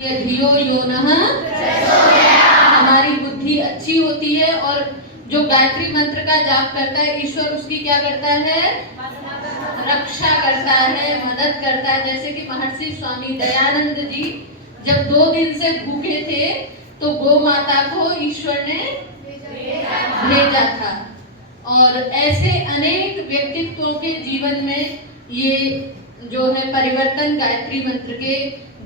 धियो यो नः, हमारी बुद्धि अच्छी होती है और जो गायत्री मंत्र का जाप करता है ईश्वर उसकी क्या करता है, रक्षा करता है, मदद करता है। जैसे कि महर्षि स्वामी दयानंद जी जब 2 दिन से भूखे थे तो गौ माता को ईश्वर ने भेजा था। और ऐसे अनेक व्यक्तित्वों के जीवन में ये जो है परिवर्तन गायत्री मंत्र के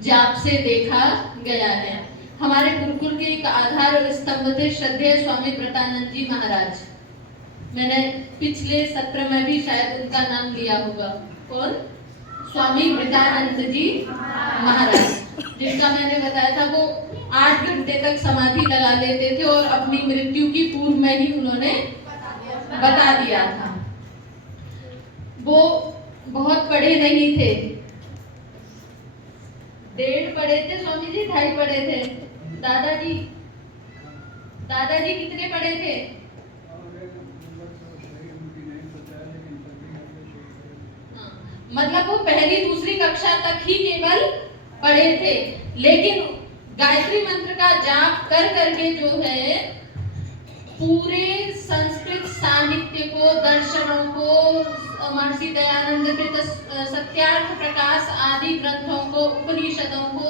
जाप से देखा गया है। हमारे गुरुकुल के एक आधार और स्तंभ थे श्रद्धेय स्वामी व्रतानंद जी महाराज। मैंने पिछले सत्र में भी शायद उनका नाम लिया होगा। कौन? स्वामी व्रतानंद जी महाराज, जिनका मैंने बताया था वो 8 घंटे तक समाधि लगा लेते थे और अपनी मृत्यु की पूर्व में ही उन्होंने बता दिया था। वो बहुत पढ़े नहीं थे, 1.5 पढ़े थे स्वामी जी, 2.5 पढ़े थे। दादाजी कितने पढ़े थे? मतलब वो पहली दूसरी कक्षा तक ही केवल पढ़े थे, लेकिन गायत्री मंत्र का जाप कर करके जो है पूरे संस्कृत साहित्य को, दर्शनों को, महर्षि दयानंद के सत्यार्थ प्रकाश आदि ग्रंथों को, उपनिषदों को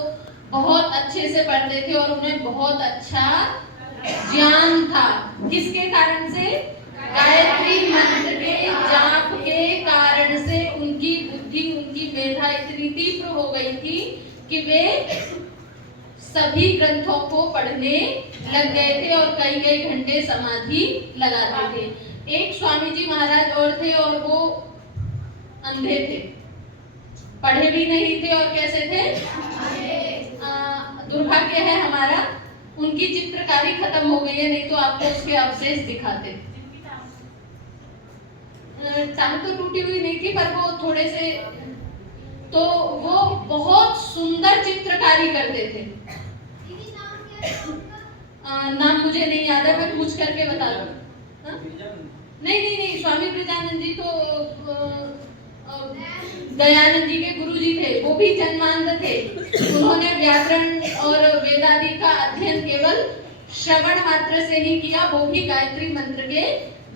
बहुत अच्छे से पढ़ते थे और उन्हें बहुत अच्छा ज्ञान था। किसके कारण से? गायत्री मंत्र के जाप के कारण से उनकी बुद्धि, उनकी मेधा इतनी तीव्र हो गई थी कि वे सभी ग्रंथों को पढ़ने लग गए थे और कई घंटे समाधि लगाते थे। एक स्वामी जी महाराज और थे और वो अंधे थे, पढ़े भी नहीं थे और कैसे थे? दुर्भाग्य है हमारा, उनकी चित्रकारी खत्म हो गई है, नहीं तो आपको उसके अवशेष दिखाते। टांग तो टूटी हुई नहीं थी पर वो थोड़े से, तो वो बहुत सुंदर चित्रकारी करते थे। नाम मुझे नहीं याद है, मैं पूछ करके बता दूं। नहीं, स्वामी ब्रजानंद जी तो दयानंद जी के गुरु जी थे, वो भी जन्मांध थे। उन्होंने व्याकरण और वेदादि का अध्ययन केवल श्रवण मात्र से ही किया, वो भी गायत्री मंत्र के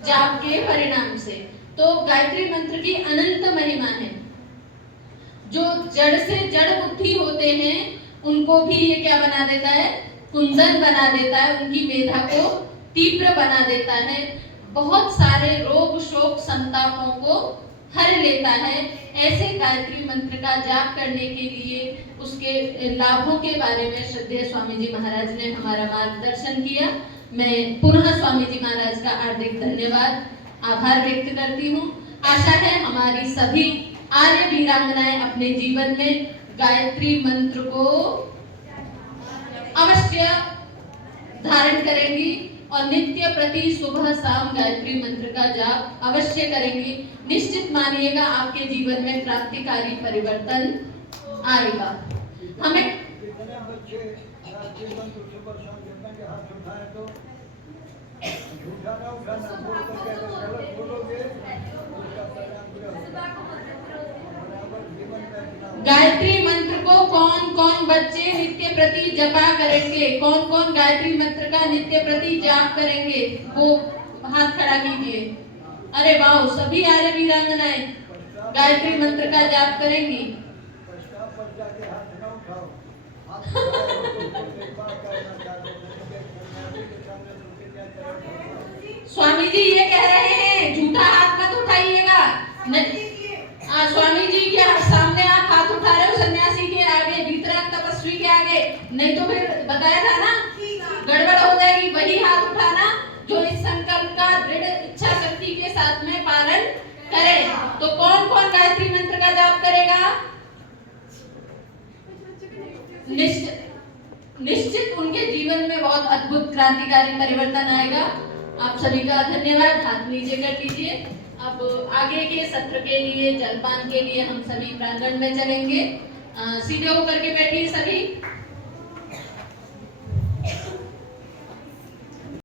जाप के परिणाम से। तो गायत्री मंत्र की अनंत महिमा है। जो जड़ से जड़ बुद्धि होते हैं उनको भी ये क्या बना देता है? कुंदन बना देता है, उनकी मेधा को तीव्र बना देता है, बहुत सारे रोग शोक संतापों को हर लेता है। ऐसे गायत्री मंत्र का जाप करने के लिए उसके लाभों के बारे में श्रद्धेय स्वामी जी महाराज ने हमारा मार्गदर्शन किया। मैं पुनः स्वामी जी महाराज का हार्दिक धन्यवाद, आभार व्यक्त करती हूँ। आशा है हमारी सभी आर्य वीरांगनाएं अपने जीवन में गायत्री मंत्र को अवश्य धारण करेंगी और नित्य प्रति सुबह शाम गायत्री मंत्र का जाप अवश्य करेंगी। निश्चित मानिएगा आपके जीवन में क्रांतिकारी परिवर्तन आएगा। हमें गायत्री मंत्र को कौन कौन बच्चे नित्य प्रति जपा करेंगे? कौन कौन गायत्री मंत्र का नित्य प्रति जाप करेंगे? वो हाथ खड़ा कीजिए। अरे वाह, सभी आर्य वीरांगनाएं गायत्री मंत्र का जाप करेंगी। स्वामी जी ये कह रहे हैं झूठा हाथ मत उठाइएगा। स्वामी जी के सामने आप हाथ उठा रहे हो, सन्यासी के आगे, वितराग तपस्वी के आगे, नहीं तो फिर बताया था ना गड़बड़ हो जाएगी। वही हाथ उठाना जो इस संकल्प का दृढ़ इच्छा शक्ति के साथ में पालन करे। तो कौन कौन गायत्री मंत्र का जाप करेगा? निश्चित उनके जीवन में बहुत अद्भुत क्रांतिकारी परिवर्तन आएगा। आप सभी का धन्यवाद। हाथ नीचे कर लीजिए। अब आगे के सत्र के लिए, जलपान के लिए हम सभी प्रांगण में चलेंगे। सीधे होकर के बैठिए सभी।